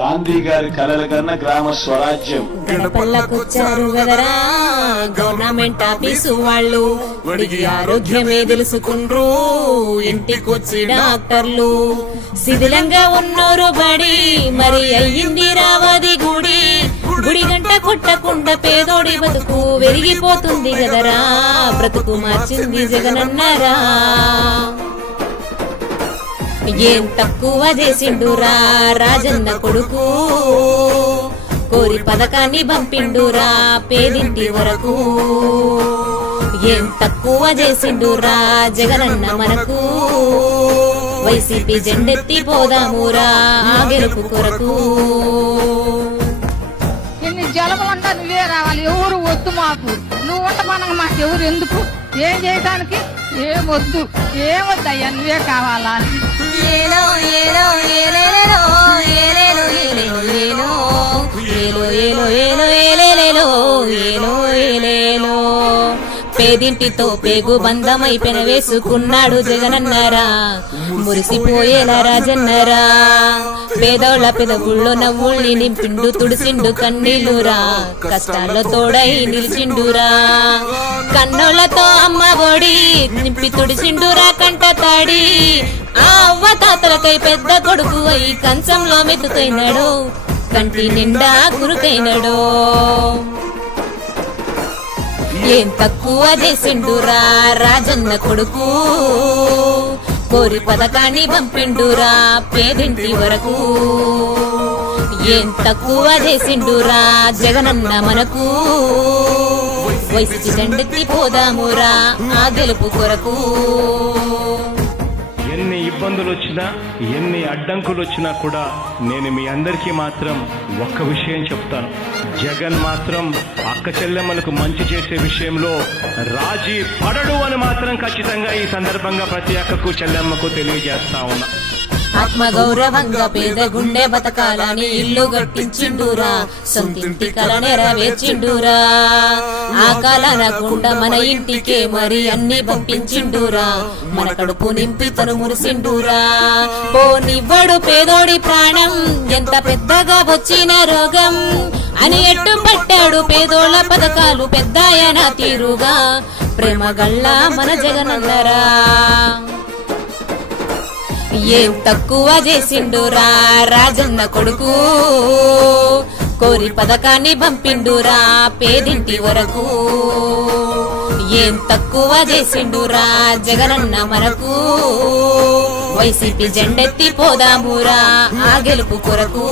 గాంధీ గారి కలల కన్నా గ్రామ స్వరాజ్యం. గడపల్లకొచ్చారు గదరా గవర్నమెంట్ ఆఫీసు వాళ్ళు, ఒడిగి ఆరోగ్యమే తెలుసుకుండ్రు ఇంటికొచ్చి డాక్టర్లు. శిథిలంగా ఉన్నోరు బడి మరి అయ్యింది రావది గుడి, గుడి గంట కొట్టకుండా పేదోడి బతుకు వెలిగిపోతుంది గదరా, బ్రతుకు మార్చింది జగనన్నరా. ఏం తక్కువ చేసిండురా రాజన్న కొడుకు, కోరి పథకాన్ని పంపిండురా పేదింటి వరకు. ఏం తక్కువ చేసిండురా జగనన్న మనకు, వైసీపీ జెండెత్తి పోదామురా ఆ గెలుపు కొరకు. ఎన్ని జలములంతా నువ్వే రావాలి, ఎవరు వద్దు మాకు, నువ్వు ఉండమనగా మాకు ఎవరు ఎందుకు, ఏం చేయడానికి ఏమొద్దు, ఏమొద్దయ్యా నువ్వే కావాలా. ఏలో ఏలో ఏలేలో ఏలేలో ఏలేలో ఏలో ఏలో ఏలో ఏలో ఏలేలో ఏలో ఏలేలో. పేదింటితో పేగు బంధమై పెనవేసుకున్నాడు జగనన్నరా, మురిసిపోయేలా రాజన్నరా. పేదోళ్ల పెదవుల్లో నవ్వుల్ని నింపిండు తుడిసిండు కన్నీళ్లురా, కష్టాల్లో తోడై నిలిచిండురా. కన్నోళ్లతో అమ్మ ఒడి నింపి తుడిసిండురా కంట తాడి, ఆ అవ్వ తాతలకై పెద్ద కొడుకు అయి కంచంలో మెతుకైనాడు, కంటి నిండా గురుకైనాడు. ఏం తక్కువ చేసిండురా రాజన్న కొడుకు, కోరి పథకాన్ని పంపిండురా పేదింటి వరకు. ఏం తక్కువ చేసిండురా జగనన్న మనకు, వైసీపీ జెండెత్తి పోదామురా ఆ గెలుపు కొరకు. ఎన్ని ఇబ్బందులు వచ్చినా ఎన్ని అడ్డంకులు వచ్చినా కూడా నేను మీ అందరికీ మాత్రం ఒక్క విషయం చెప్తాను, జగన్ మాత్రం అక్క చెల్లెమ్మలకు మంచి చేసే విషయంలో రాజీ పడడు అని మాత్రం ఖచ్చితంగా ఈ సందర్భంగా ప్రతి అక్కకు చెల్లెమ్మకు తెలియజేస్తా ఉన్నా. ఆత్మగౌరవంగా పేద గుండె బతకాలని ఇల్లు గట్టించిండురా, సొంతింటి కల నెరవేర్చిండురా. ఆ కలనకుండా మన ఇంటికే మరి అన్ని పంపించిండురా, మన కడుపు నింపి తను మురిసిండురా. పోనివ్వడు పేదోడి ప్రాణం ఎంత పెద్దగా వచ్చిన రోగం అని ఎట్టు పట్టాడు పేదోళ్ళ పథకాలు పెద్దాయన తీరుగా, ప్రేమ గల్లా మన జగనన్నరా. ఏం తక్కువ చేసిండురా రాజన్న కొడుకు, కోరి పథకాన్ని పంపిండురా పేదింటి వరకు. ఏం తక్కువ చేసిండురా జగనన్న మనకు, వైసీపీ జెండెత్తి పోదామురా ఆ గెలుపు కొరకు.